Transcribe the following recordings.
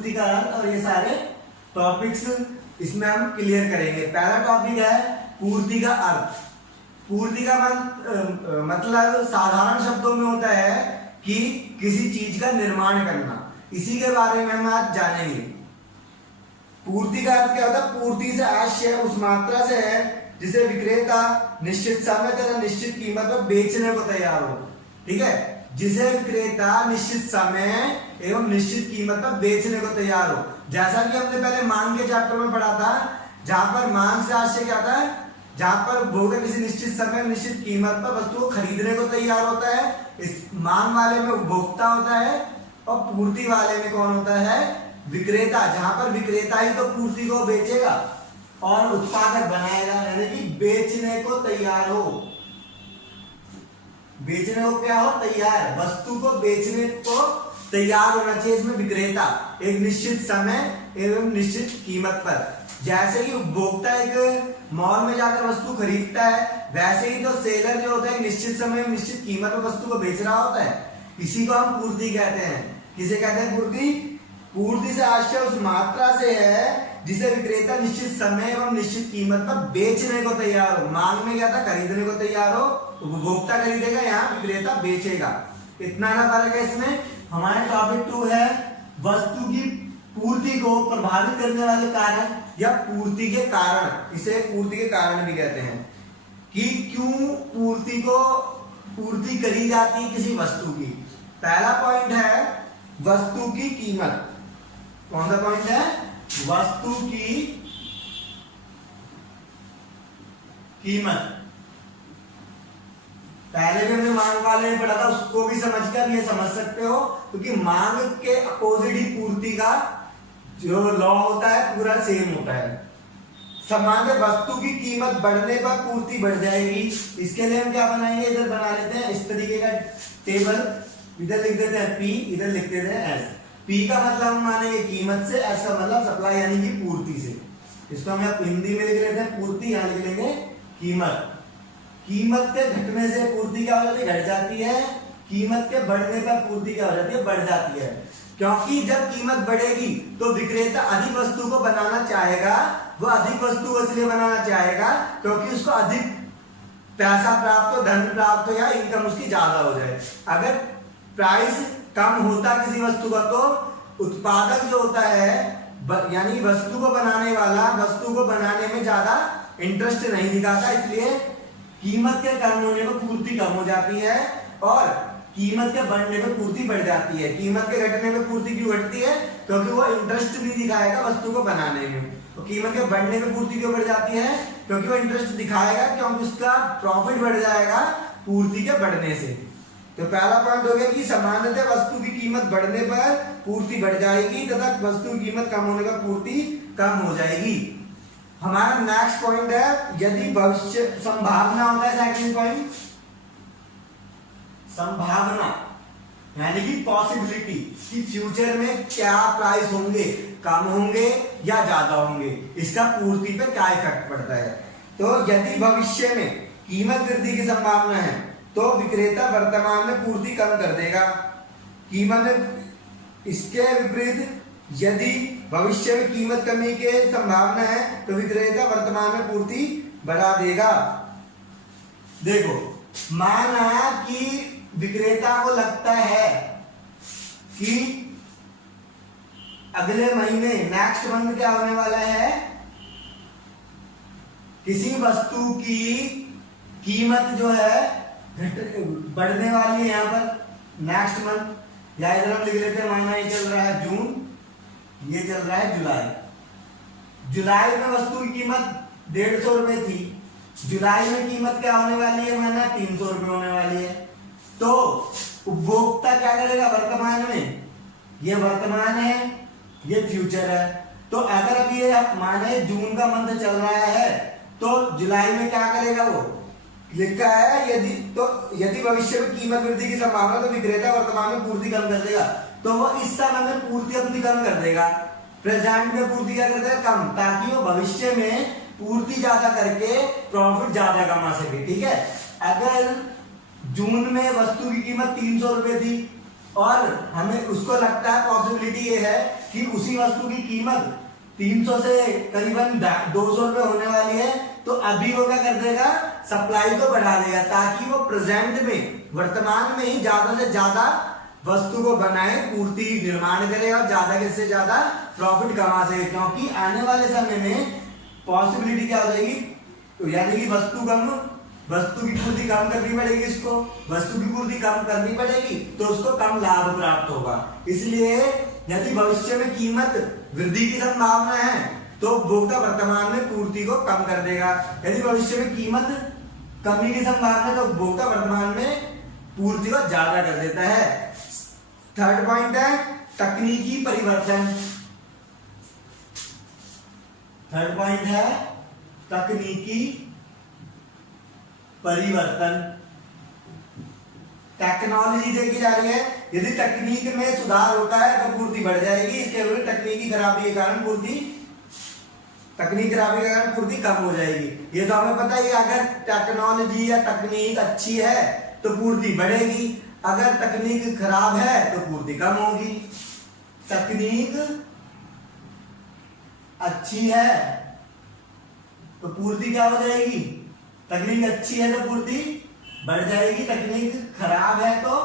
पूर्ति का अर्थ और ये सारे टॉपिक्स इसमें हम क्लियर करेंगे। पहला टॉपिक है पूर्ति का अर्थ। पूर्ति का मतलब साधारण शब्दों में होता है कि किसी चीज का निर्माण करना। इसी के बारे में हम आज जानेंगे। पूर्ति का अर्थ क्या होता है? पूर्ति से आशय उस मात्रा से है जिसे विक्रेता निश्चित समय तथा निश्चित कीमत पर बेचने को तैयार हो। ठीक है, जिसे विक्रेता निश्चित समय एवं निश्चित कीमत पर बेचने को तैयार हो। जैसा कि हमने पहले मांग के चैप्टर में पढ़ा था, जहां पर मांग से आशय क्या था? जहां पर उपभोक्ता किसी निश्चित समय निश्चित कीमत पर वस्तु को खरीदने को तैयार होता है। इस मांग वाले में उपभोक्ता होता है और पूर्ति वाले में कौन होता है? विक्रेता। जहां पर विक्रेता ही तो पूर्ति को बेचेगा और उत्पादक बनाएगा, यानी कि बेचने को तैयार हो। बेचने को क्या हो? तैयार। वस्तु को बेचने को तैयार होना चाहिए इसमें विक्रेता, एक निश्चित समय एवं निश्चित कीमत पर। जैसे कि उपभोक्ता एक मॉल में जाकर वस्तु खरीदता है, वैसे ही तो सेलर जो होता है निश्चित समय निश्चित कीमत पर वस्तु को बेच रहा होता है। इसी को हम पूर्ति कहते हैं। किसे कहते हैं? पूर्ति। पूर्ति से आशय उस मात्रा से है जिसे विक्रेता निश्चित समय एवं निश्चित कीमत पर बेचने को तैयार हो। मांग में क्या था? खरीदने को तैयार हो, उपभोक्ता खरीदेगा, यहाँ विक्रेता बेचेगा। इतना ना फर्क है इसमें। हमारे टॉपिक 2 है वस्तु की पूर्ति को प्रभावित करने वाले कारण या पूर्ति के कारण। इसे पूर्ति के कारण भी कहते हैं कि क्यों पूर्ति करी जाती है किसी वस्तु की। पहला पॉइंट है वस्तु की कीमत। कौन सा पॉइंट है? वस्तु की कीमत। पहले भी हमने मांग वाले में पढ़ा था, उसको भी समझकर ये समझ सकते हो, क्योंकि मांग के अपोजिट ही पूर्ति का जो लॉ होता है पूरा सेम होता है। सामान्य वस्तु की कीमत बढ़ने पर पूर्ति बढ़ जाएगी। इसके लिए हम क्या बनाएंगे? इधर बना लेते हैं इस तरीके का टेबल। इधर लिख देते हैं P, इधर लिख देते हैं S। P का मतलब हम मानेंगे कीमत से, S का मतलब सप्लाई यानी कि पूर्ति से। इसको हम हिंदी में लिख लेते हैं पूर्ति, यहाँ लिख लेंगे कीमत। कीमत के घटने से पूर्ति क्या हो जाती है? घट जाती है। कीमत के बढ़ने पर पूर्ति क्या हो जाती है? बढ़ जाती है। क्योंकि जब कीमत बढ़ेगी तो विक्रेता अधिक वस्तु को बनाना चाहेगा। वो अधिक वस्तु को इसलिए बनाना चाहेगा क्योंकि उसको अधिक पैसा प्राप्त हो, धन प्राप्त हो, या इनकम उसकी ज्यादा हो जाए। अगर प्राइस कम होता किसी वस्तु का तो उत्पादक जो होता है यानी वस्तु को बनाने वाला वस्तु को बनाने में ज्यादा इंटरेस्ट नहीं दिखाता, इसलिए कीमत के कम होने पर पूर्ति कम हो जाती है और कीमत के बढ़ने पर पूर्ति बढ़ जाती है। कीमत के घटने पर पूर्ति क्यों घटती है? क्योंकि वो इंटरेस्ट नहीं दिखाएगा वस्तु को बनाने में। तो कीमत के बढ़ने पर पूर्ति क्यों बढ़ जाती है? क्योंकि वो इंटरेस्ट दिखाएगा, क्योंकि उसका प्रॉफिट बढ़ जाएगा पूर्ति के बढ़ने से। तो पहला पॉइंट हो गया कि सामान्यतः वस्तु की कीमत बढ़ने पर पूर्ति बढ़ जाएगी तथा वस्तु की कीमत कम होने पर पूर्ति कम हो जाएगी। हमारा नेक्स्ट पॉइंट है यदि भविष्य संभावना होता है। सेकंड पॉइंट संभावना यानी कि पॉसिबिलिटी कि फ्यूचर में क्या प्राइस होंगे, कम होंगे या ज्यादा होंगे, इसका पूर्ति पे क्या इफेक्ट पड़ता है। तो यदि भविष्य में कीमत वृद्धि की संभावना है तो विक्रेता वर्तमान में पूर्ति कम कर देगा कीमत। इसके विपरीत यदि भविष्य में कीमत कमी की संभावना है तो विक्रेता वर्तमान में पूर्ति बढ़ा देगा। देखो, माना कि विक्रेता को लगता है कि अगले महीने नेक्स्ट मंथ क्या होने वाला है, किसी वस्तु की कीमत जो है बढ़ने वाली है यहाँ पर नेक्स्ट मंथ। या इधर हम लिख लेते हैं, माना ये चल रहा है जून, ये चल रहा है जुलाई। जुलाई में वस्तु की कीमत 150 रुपए थी, जुलाई में कीमत क्या होने वाली है? माना 300 रुपए होने वाली है। तो उपभोक्ता क्या करेगा वर्तमान में? ये वर्तमान है, ये फ्यूचर है। तो अगर अभी ये माने जून का मंथ चल रहा है तो जुलाई में क्या करेगा? वो लिखा है यदि भविष्य में कीमत वृद्धि की संभावना तो विक्रेता वर्तमान में पूर्ति कम कर देगा। तो वो इस समय में पूर्ति अपनी कम कर देगा, प्रेजेंट में पूर्ति क्या कर देगा? कम, ताकि वो भविष्य में पूर्ति ज्यादा करके प्रॉफिट ज्यादा कमा सके। ठीक है, अगर जून में वस्तु की कीमत 300 रुपए थी और हमें उसको लगता है, पॉसिबिलिटी ये है कि उसी वस्तु की कीमत 300 से करीबन 200 रुपए होने वाली है, तो अभी वो क्या कर देगा, सप्लाई को बढ़ा देगा ताकि वो प्रेजेंट में, वर्तमान में ही ज्यादा से ज्यादा वस्तु को बनाए, पूर्ति निर्माण करे और ज्यादा से ज्यादा प्रॉफिट कमा सके। क्योंकि आने वाले समय में पॉसिबिलिटी क्या हो जाएगी, तो यानी कि वस्तु की पूर्ति कम करनी पड़ेगी, इसको वस्तु की पूर्ति कम करनी पड़ेगी तो उसको कम लाभ प्राप्त होगा। इसलिए यदि भविष्य में कीमत वृद्धि की संभावना है तो उपभोक्ता वर्तमान में पूर्ति को कम कर देगा, यदि भविष्य में कीमत कमी की संभावना है तो उपभोक्ता वर्तमान में पूर्ति को ज्यादा कर देता है। थर्ड पॉइंट है तकनीकी परिवर्तन। थर्ड पॉइंट है तकनीकी परिवर्तन। टेक्नोलॉजी देखी जा रही है, यदि तकनीक में सुधार होता है तो पूर्ति बढ़ जाएगी, इसके विपरीत तकनीकी खराबी के कारण पूर्ति कम हो जाएगी। ये तो हमें पता ही, अगर टेक्नोलॉजी या तकनीक अच्छी है तो पूर्ति बढ़ेगी, अगर तकनीक खराब है तो पूर्ति कम होगी। तकनीक अच्छी है तो पूर्ति क्या हो जाएगी, तकनीक अच्छी है तो पूर्ति बढ़ जाएगी, तकनीक खराब है तो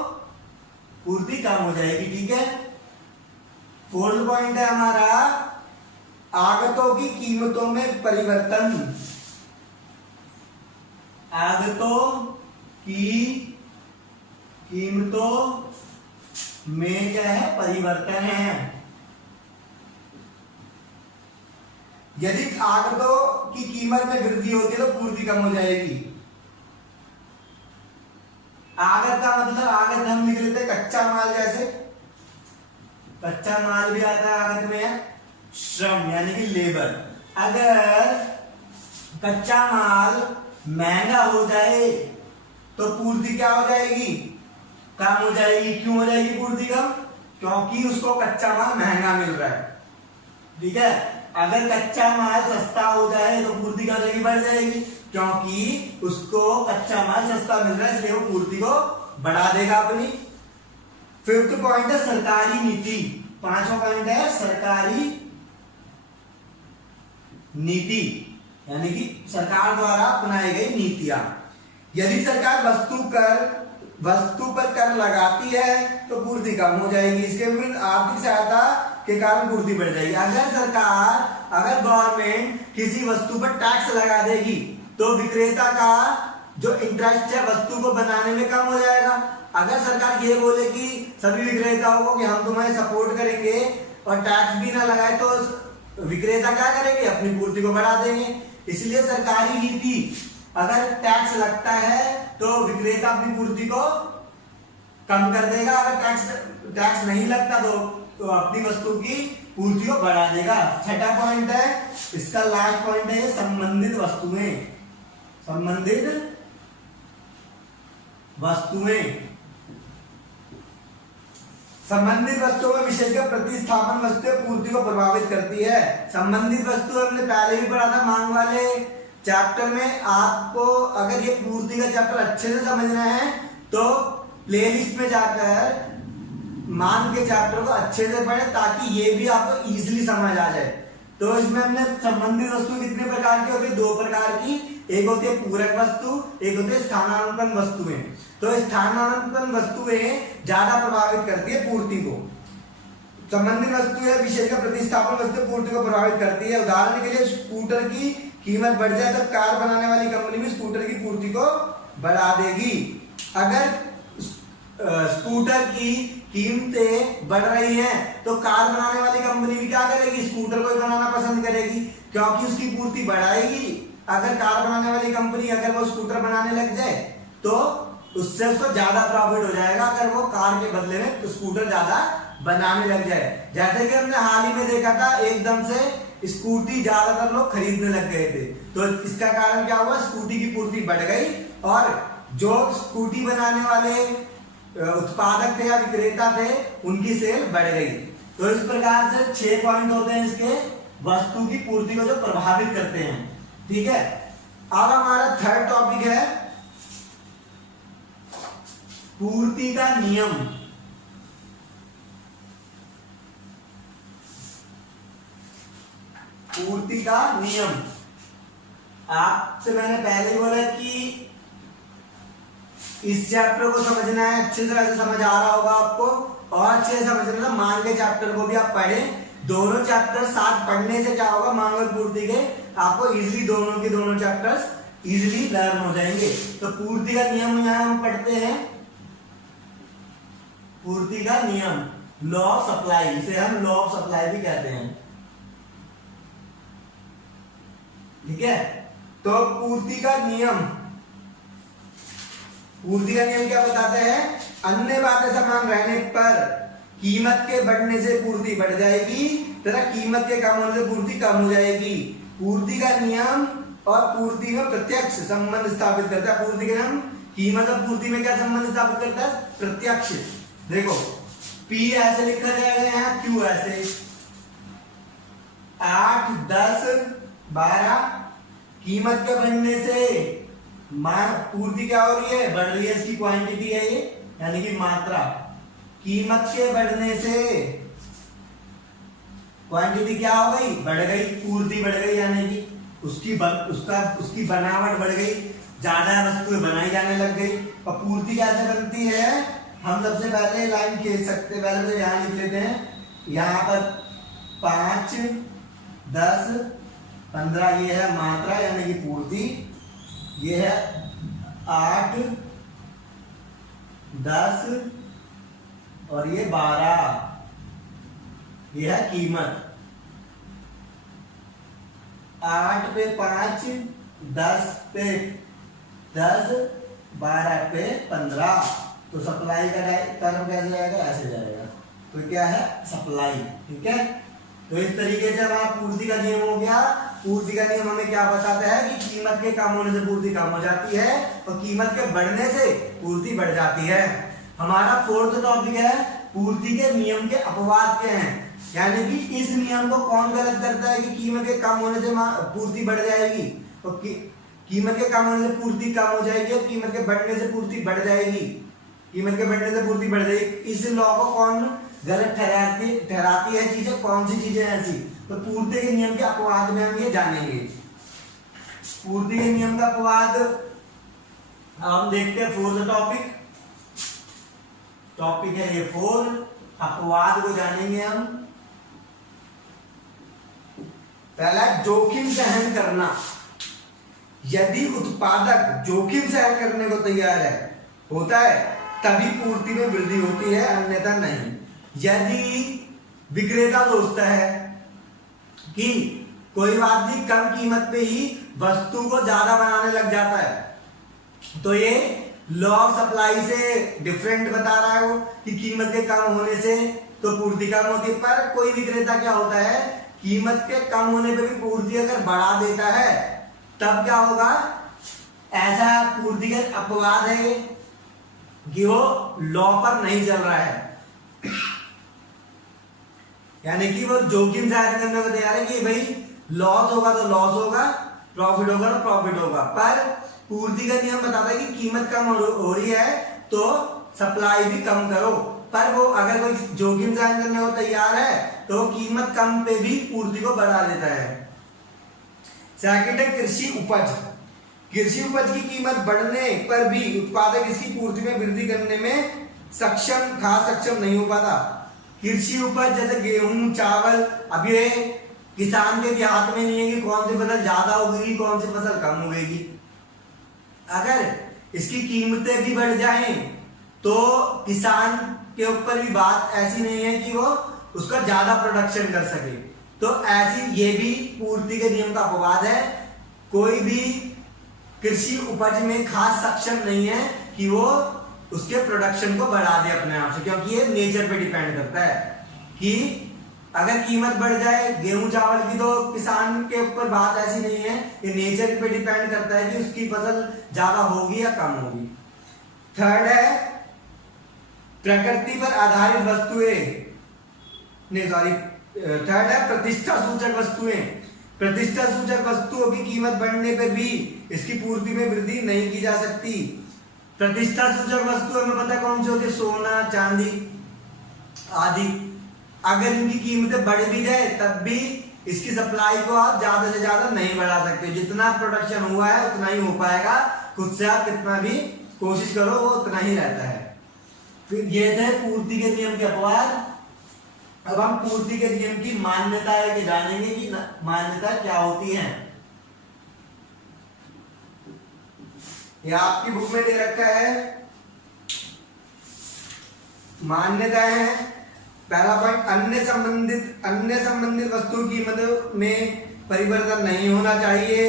पूर्ति कम हो जाएगी। ठीक है। फोर्थ पॉइंट है हमारा आगतों की कीमतों में परिवर्तन। आगतों की कीमतों में क्या है, परिवर्तन है। यदि आगतों की कीमत में वृद्धि होती है तो पूर्ति कम हो जाएगी। आगत का मतलब, आगत हम लिख लेते हैं कच्चा माल, जैसे कच्चा माल भी आता है आगत में, श्रम यानी कि लेबर। अगर कच्चा माल महंगा हो जाए तो पूर्ति क्या हो जाएगी, कम हो जाएगी। क्यों हो जाएगी पूर्ति कम, क्योंकि उसको कच्चा माल महंगा मिल रहा है। ठीक है। अगर कच्चा माल सस्ता हो जाए तो पूर्ति क्या हो जाएगी, बढ़ जाएगी, क्योंकि उसको कच्चा माल सस्ता मिल रहा है, इसलिए वो पूर्ति को बढ़ा देगा अपनी। फिफ्थ पॉइंट है सरकारी नीति। पांचवा पॉइंट है सरकारी नीति, यानी कि सरकार द्वारा अपनाई गई नीतियां। यदि सरकार वस्तु पर कर लगाती है तो पूर्ति कम हो जाएगी, इसके विपरीत आर्थिक सहायता के कारण पूर्ति बढ़ जाएगी। अगर गवर्नमेंट किसी वस्तु पर टैक्स लगा देगी तो विक्रेता का जो इंटरेस्ट है वस्तु को बनाने में कम हो जाएगा। अगर सरकार ये बोले कि सभी विक्रेताओं को कि हम तुम्हें सपोर्ट करेंगे और टैक्स भी ना लगाए, तो विक्रेता क्या करेंगे, अपनी पूर्ति को बढ़ा देंगे। इसलिए सरकारी नीति, अगर टैक्स लगता है तो विक्रेता अपनी पूर्ति को कम कर देगा, अगर टैक्स नहीं लगता तो अपनी वस्तु की पूर्ति को बढ़ा देगा। छठा पॉइंट है, इसका लास्ट पॉइंट है संबंधित वस्तुएं। संबंधित वस्तुओं में विशेषकर प्रतिस्थापन वस्तुएं पूर्ति को प्रभावित करती है। संबंधित वस्तु हमने पहले भी पढ़ा था मांग वाले चैप्टर में। आपको अगर ये पूर्ति का चैप्टर अच्छे से समझना है तो प्लेलिस्ट में जाकर मांग के चैप्टर को अच्छे से पढ़े, ताकि ये भी आपको इजीली समझ आ जाए। तो इसमें हमने संबंधित वस्तु कितने प्रकार की होती है, 2 प्रकार की। एक होती है पूरक वस्तु, एक होती है स्थानापन्न वस्तुएं। तो स्थानापन्न वस्तुएं ज्यादा प्रभावित करती है पूर्ति को। संबंधित वस्तुएं विशेषकर प्रतिस्थापन वस्तु पूर्ति को प्रभावित करती है। उदाहरण के लिए स्कूटर की कीमत बढ़ जाए तब कार बनाने वाली कंपनी भी स्कूटर की पूर्ति को बढ़ा देगी। अगर स्कूटर की कीमतें बढ़ रही हैं तो कार बनाने वाली कंपनी भी क्या करेगी, स्कूटर को ही बनाना पसंद करेगी, क्योंकि उसकी पूर्ति बढ़ाएगी। अगर कार बनाने वाली कंपनी अगर वो स्कूटर बनाने लग जाए तो उससे उसको ज्यादा प्रॉफिट हो जाएगा, अगर वो कार के बदले में स्कूटर ज्यादा बनाने लग जाए। जैसे कि हमने हाल ही में देखा था, एकदम से स्कूटी ज्यादातर लोग खरीदने लग गए थे, तो इसका कारण क्या हुआ, स्कूटी की पूर्ति बढ़ गई और जो स्कूटी बनाने वाले उत्पादक थे या विक्रेता थे उनकी सेल बढ़ गई। तो इस प्रकार से 6 पॉइंट होते हैं इसके, वस्तु की पूर्ति को जो प्रभावित करते हैं। ठीक है। अब हमारा थर्ड टॉपिक है पूर्ति का नियम। पूर्ति का नियम। आपसे मैंने पहले ही बोला कि इस चैप्टर को समझना है, अच्छे तरह से समझ आ रहा होगा आपको, और अच्छे से समझना है। मान के चैप्टर को भी आप पढ़ें, दोनों चैप्टर साथ पढ़ने से क्या होगा, मांग और पूर्ति के आपको इजीली दोनों के दोनों चैप्टर्स इजीली लर्न हो जाएंगे। तो पूर्ति का नियम यहां हम पढ़ते हैं, पूर्ति का नियम, लॉ ऑफ सप्लाई, इसे हम लॉ ऑफ सप्लाई भी कहते हैं। ठीक है, तो पूर्ति का नियम, पूर्ति का नियम क्या बताते हैं, अन्य बातें समान रहने पर कीमत के बढ़ने से पूर्ति बढ़ जाएगी तथा कीमत के कम होने से पूर्ति कम हो जाएगी। पूर्ति का नियम और पूर्ति में प्रत्यक्ष संबंध स्थापित करता है। पूर्ति के नियम कीमत और पूर्ति में क्या संबंध स्थापित करता है, प्रत्यक्ष। देखो P ऐसे लिखा जाएगा, यहाँ Q ऐसे, 8, 10, 12, कीमत के बढ़ने से पूर्ति क्या हो रही है, बढ़ रही है, इसकी क्वांटिटी है ये, यानी कि मात्रा। कीमत के बढ़ने से क्वांटिटी क्या हो गई, बढ़ गई, पूर्ति बढ़ गई, यानी कि उसकी बनावट बढ़ गई, ज्यादा वस्तुएं बनाई जाने लग गई। और पूर्ति कैसे बनती है, हम सबसे पहले लाइन खींच सकते हैं, पहले तो यहां लिख लेते हैं, यहां पर 5, 10, 15 ये है मात्रा यानी कि पूर्ति, ये है 8, 10 और ये 12, ये है कीमत। 8 पे 5, 10 पे 10, 12 पे 15, तो सप्लाई का टर्म कैसे जाएगा, ऐसे जाएगा। तो क्या है, सप्लाई। ठीक है, तो इस तरीके से हमारा पूर्ति का नियम हो गया। पूर्ति का नियम हमें क्या बताता है कि कीमत के कम होने से पूर्ति कम हो जाती है और कीमत के बढ़ने से पूर्ति बढ़ जाती है। हमारा 4th टॉपिक है पूर्ति के नियम के अपवाद क्या हैं, यानी कि इस नियम को कौन गलत करता है कि कीमत के कम होने से पूर्ति बढ़ जाएगी और कीमत के कम होने से पूर्ति कम हो जाएगी और कीमत के बढ़ने से पूर्ति बढ़ जाएगी, कीमत के बढ़ने से पूर्ति बढ़ जाएगी। इस लॉ को कौन गलत ठहराती है चीजें, कौन सी चीजें ऐसी, तो पूर्ति के नियम के अपवाद में हम ये जानेंगे। पूर्ति के नियम का अपवाद हम देखते हैं 4th टॉपिक है ये 4, अपवाद को जानेंगे हम। पहला, जोखिम सहन करना। यदि उत्पादक जोखिम सहन करने को तैयार होता है तभी पूर्ति में वृद्धि होती है, अन्यथा नहीं। यदि विक्रेता सोचता है कि कोई बात नहीं, कम कीमत पे ही वस्तु को ज्यादा बनाने लग जाता है, तो ये लॉ ऑफ सप्लाई से डिफरेंट बता रहा है वो कि कीमत के कम होने से तो पूर्ति कम होती है। पर कोई विक्रेता क्या होता है, कीमत के कम होने पे भी पूर्ति अगर बढ़ा देता है तब क्या होगा, ऐसा पूर्ति का अपवाद है कि वो लॉ पर नहीं चल रहा है, यानी कि वो जोखिम जाहिर करने को तैयार है कि भाई लॉस होगा तो लॉस होगा, प्रॉफिट होगा तो प्रॉफिट होगा। पर पूर्ति का नियम बताता है कि कीमत कम हो रही है तो सप्लाई भी कम करो। पर वो अगर कोई जोखिम जाहिर करने को तैयार है तो कीमत कम पे भी पूर्ति को बढ़ा देता है। सेकंड है कृषि उपज। कृषि उपज की कीमत बढ़ने पर भी उत्पादक इसकी पूर्ति में वृद्धि करने में सक्षम नहीं हो पाता। कृषि उपज जैसे गेहूं, चावल, अब ये किसान के भी हाथ में नहीं है कि कौन सी फसल ज्यादा उगेगी, कौन सी फसल कम उगेगी। अगर इसकी कीमतें भी बढ़ जाएं तो किसान के ऊपर भी बात ऐसी नहीं है कि वो उसका ज्यादा प्रोडक्शन कर सके। तो ऐसी ये भी पूर्ति के नियम का अपवाद है। कोई भी कृषि उपज में खास सक्षम नहीं है कि वो उसके प्रोडक्शन को बढ़ा दे अपने आप से, क्योंकि ये नेचर पे डिपेंड करता है कि अगर कीमत बढ़ जाए गेहूं चावल की तो किसान के ऊपर बात ऐसी नहीं है, ये नेचर पे डिपेंड करता है कि उसकी फसल ज्यादा होगी या कम होगी। थर्ड है प्रकृति पर आधारित वस्तुएं, नहीं सॉरी, थर्ड है प्रतिष्ठा सूचक वस्तुएं। प्रतिष्ठा सूचक वस्तुओं की कीमत बढ़ने पर भी इसकी पूर्ति में वृद्धि नहीं की जा सकती। प्रतिष्ठा सूचक वस्तु हमें पता है कौन सी होती है, सोना, चांदी आदि। अगर इनकी कीमतें बढ़ भी जाए तब भी इसकी सप्लाई को आप ज्यादा से ज्यादा नहीं बढ़ा सकते। जितना प्रोडक्शन हुआ है उतना ही हो पाएगा, खुद से आप कितना भी कोशिश करो वो उतना ही रहता है। फिर ये थे पूर्ति के नियम के अपवाद। अब हम पूर्ति के नियम की मान्यताएं के जानेंगे कि मान्यता क्या होती है। ये आपकी बुक में दे रखा है मान्यताएं है। पहला पॉइंट, अन्य संबंधित वस्तु की कीमत में परिवर्तन नहीं होना चाहिए,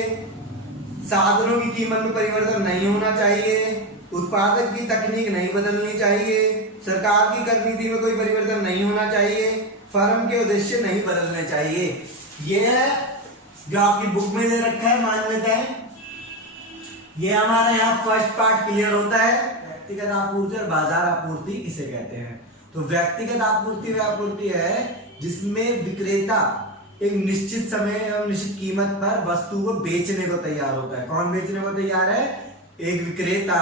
साधनों की कीमत में परिवर्तन नहीं होना चाहिए, उत्पादक की तकनीक नहीं बदलनी चाहिए, सरकार की कर नीति में कोई परिवर्तन नहीं होना चाहिए, फर्म के उद्देश्य नहीं बदलने चाहिए। यह है जो आपकी बुक में दे रखा है मान्यताएं। ये हमारे यहाँ फर्स्ट पार्ट क्लियर होता है। व्यक्तिगत आपूर्ति और बाजार आपूर्ति किसे कहते हैं? तो व्यक्तिगत आपूर्ति वह आपूर्ति है जिसमें विक्रेता एक निश्चित समय और निश्चित कीमत पर वस्तु को बेचने को तैयार होता है। कौन बेचने को तैयार है? एक विक्रेता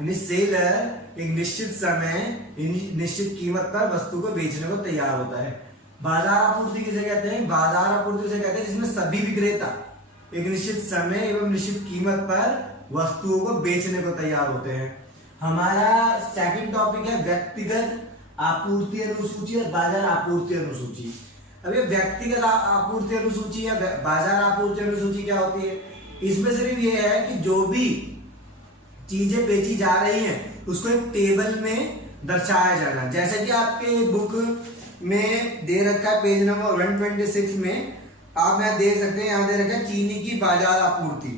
यानी सेलर एक निश्चित समय निश्चित कीमत पर वस्तु को बेचने को तैयार होता है। बाजार आपूर्ति किसे कहते हैं? बाजार आपूर्ति से कहते हैं जिसमें सभी विक्रेता एक निश्चित समय एवं निश्चित कीमत पर वस्तुओं को बेचने को तैयार होते हैं। हमारा सेकंड टॉपिक है व्यक्तिगत आपूर्ति अनुसूची और बाजार आपूर्ति अनुसूची। अब ये व्यक्तिगत आपूर्ति अनुसूची या बाजार आपूर्ति अनुसूची क्या होती है? इसमें सिर्फ ये है कि जो भी चीजें बेची जा रही हैं उसको एक टेबल में दर्शाया जाना। जैसे कि आपके बुक में दे रखा है पेज नंबर 126 में, आप यहाँ देख सकते हैं, यहाँ दे रखा है चीनी की बाजार आपूर्ति।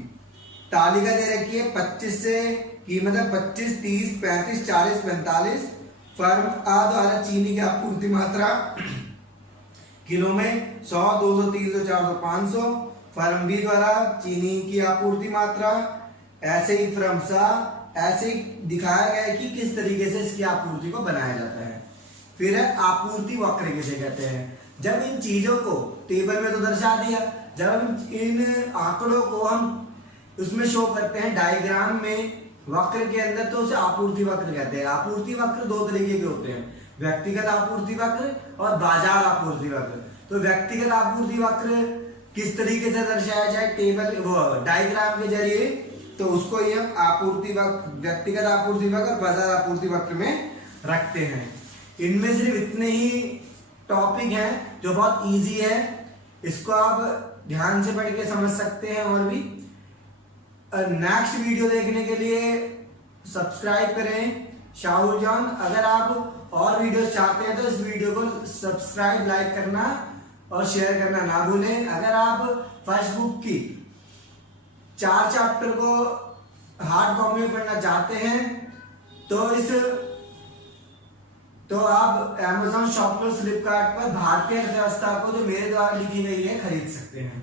तालिका दे रखी है 25 से कीमत है 25, 30, 35, 40, 45। फर्म आ द्वारा चीनी की आपूर्ति मात्रा किलो में 100, 200, 300, 400, 500। फर्म बी द्वारा चीनी की आपूर्ति मात्रा, ऐसे ही फर्म सा, ऐसे ही दिखाया गया है कि किस तरीके से इसकी आपूर्ति को बनाया जाता है। फिर है आपूर्ति वक्र किसे कहते हैं? जब इन चीजों को टेबल में तो दर्शा दिया, जब इन आंकड़ों को हम उसमें शो करते हैं डायग्राम में वक्र के अंदर, तो उसे आपूर्ति वक्र कहते हैं। आपूर्ति वक्र दो तरीके के होते हैं, व्यक्तिगत आपूर्ति वक्र और बाजार आपूर्ति वक्र। तो व्यक्तिगत आपूर्ति वक्र किस तरीके से दर्शाया जाए टेबल वो डायग्राम के जरिए, तो उसको ही हम आपूर्ति वक्र, व्यक्तिगत आपूर्ति वक्र और बाजार आपूर्ति वक्र में रखते हैं। इनमें सिर्फ इतने ही टॉपिक हैं जो बहुत इजी है, इसको आप ध्यान से पढ़ के समझ सकते हैं। और भी नेक्स्ट वीडियो देखने के लिए सब्सक्राइब करें शाहुल जान। अगर आप और वीडियोस चाहते हैं तो इस वीडियो को सब्सक्राइब, लाइक करना और शेयर करना ना भूलें। अगर आप फर्स्ट बुक की 4 चैप्टर को हार्ड कॉपी में पढ़ना चाहते हैं तो आप Amazon, शॉपक्लूज, फ्लिपकार्ट पर भारतीय अर्थव्यवस्था को जो मेरे द्वारा लिखी गई है खरीद सकते हैं।